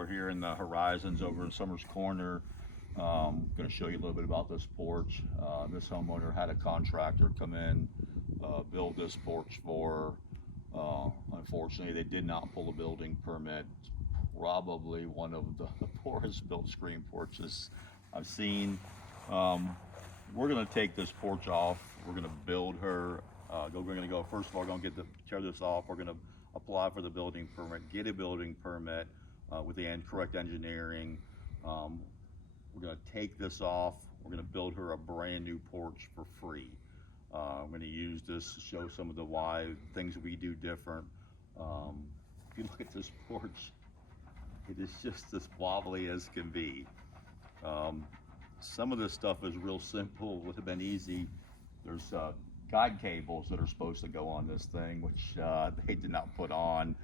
we're here in the Horizons over in Summers Corner. Going to show you a little bit about this porch. This homeowner had a contractor come in, build this porch for her. Unfortunately, they did not pull a building permit. It's probably one of the poorest built screen porches I've seen. We're going to take this porch off. We're going to build her. We're going to go, first of all, we're going to tear this off. We're going to apply for the building permit, get a building permit with the correct engineering. We're going to take this off. We're going to build her a brand new porch for free. I'm going to use this to show some of the things we do different. If you look at this porch, it is just as wobbly as can be. Some of this stuff is real simple, would have been easy. There's guide cables that are supposed to go on this thing, which they did not put on.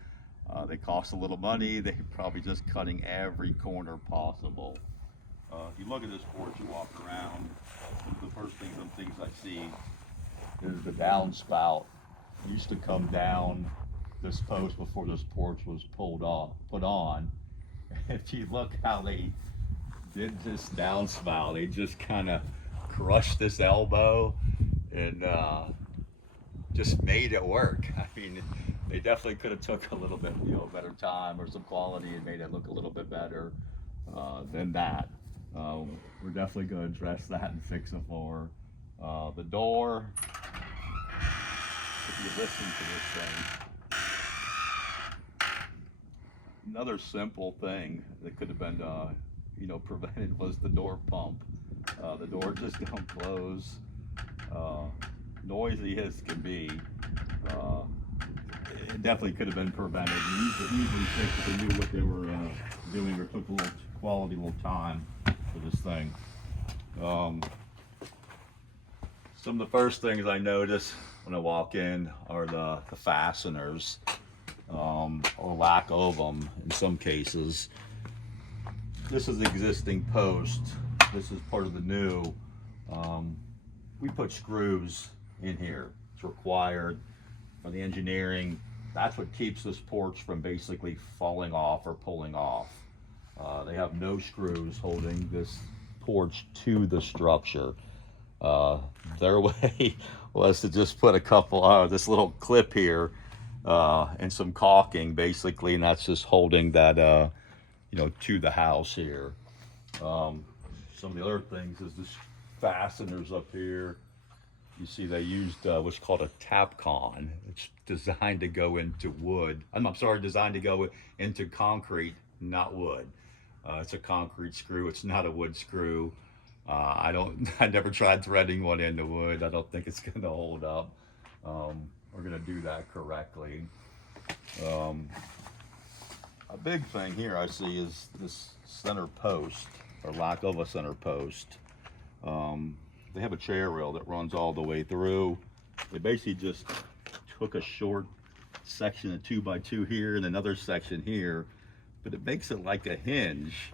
They cost a little money. They're probably just cutting every corner possible. If you look at this porch, you walk around, the first things I see is the downspout. It used to come down this post before this porch was put on. If you look how they did this downspout, they just kind of crushed this elbow and just made it work. I mean, they definitely could have took a little bit, better time or some quality and made it look a little bit better than that. We're definitely going to address that and fix it for her. The door, if you listen to this thing, another simple thing that could have been prevented was the door pump. The door just don't close. Noisy as can be. It definitely could have been prevented. Easily fixed if they knew what they were doing or took a little time for this thing. Some of the first things I notice when I walk in are the fasteners, or lack of them in some cases. This is the existing post. This is part of the new. We put screws in here. It's required for the engineering. That's what keeps this porch from basically falling off or pulling off. They have no screws holding this porch to the structure. Their way was to just put a couple, this little clip here, and some caulking basically, and that's just holding that, to the house here. Some of the other things is this fasteners up here. You see they used what's called a Tapcon. It's designed to go into wood. Designed to go into concrete, not wood. It's a concrete screw. It's not a wood screw. I never tried threading one into wood. I don't think it's going to hold up. We're going to do that correctly. A big thing here I see is this center post, or lack of a center post. They have a chair rail that runs all the way through. They basically just took a short section of 2x2 here and another section here, but it makes it like a hinge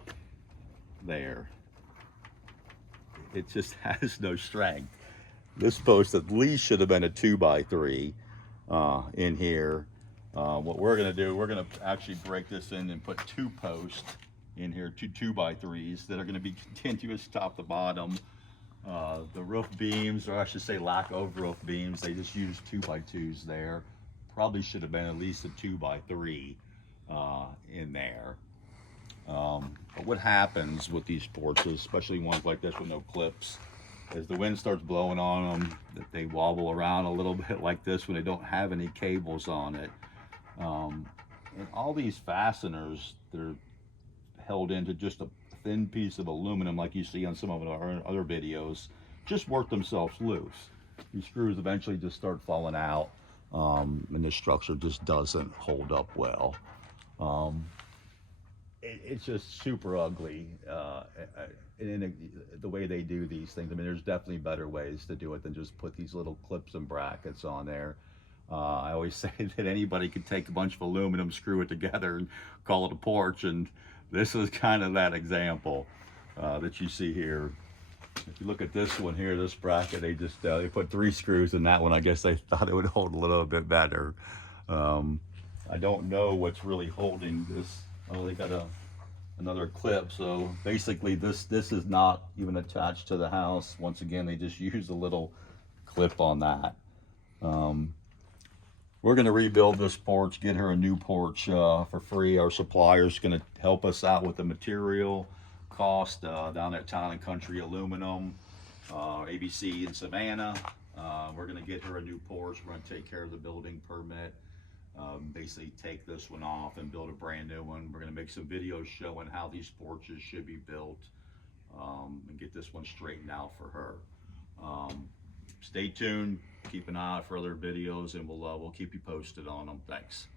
there. It just has no strength. This post at least should have been a 2x3 in here. What we're gonna do, we're gonna actually break this in and put two posts in here, two 2x3s that are gonna be continuous top to bottom. The roof beams, or I should say lack of roof beams, they just used 2x2s there. Probably should have been at least a 2x3 in there. But what happens with these porches, especially ones like this with no clips, is the wind starts blowing on them, that they wobble around a little bit like this when they don't have any cables on it. And all these fasteners, they're held into just a thin piece of aluminum like you see on some of our other videos, just work themselves loose. These screws eventually just start falling out, and the structure just doesn't hold up well. It's just super ugly in the way they do these things. I mean, there's definitely better ways to do it than just put these little clips and brackets on there. I always say that anybody could take a bunch of aluminum, screw it together, and call it a porch, and this is kind of that example that you see here. If you look at this one here, this bracket, they just they put 3 screws in that one. I guess they thought it would hold a little bit better. I don't know what's really holding this. Oh, they got a another clip. So basically this is not even attached to the house. Once again, they just use a little clip on that. We're going to rebuild this porch, get her a new porch for free. Our supplier's going to help us out with the material cost down at Town and Country Aluminum, ABC in Savannah. We're going to get her a new porch. We're going to take care of the building permit. Basically take this one off and build a brand new one. We're going to make some videos showing how these porches should be built, and get this one straightened out for her. Stay tuned, keep an eye out for other videos, and we'll keep you posted on them. Thanks.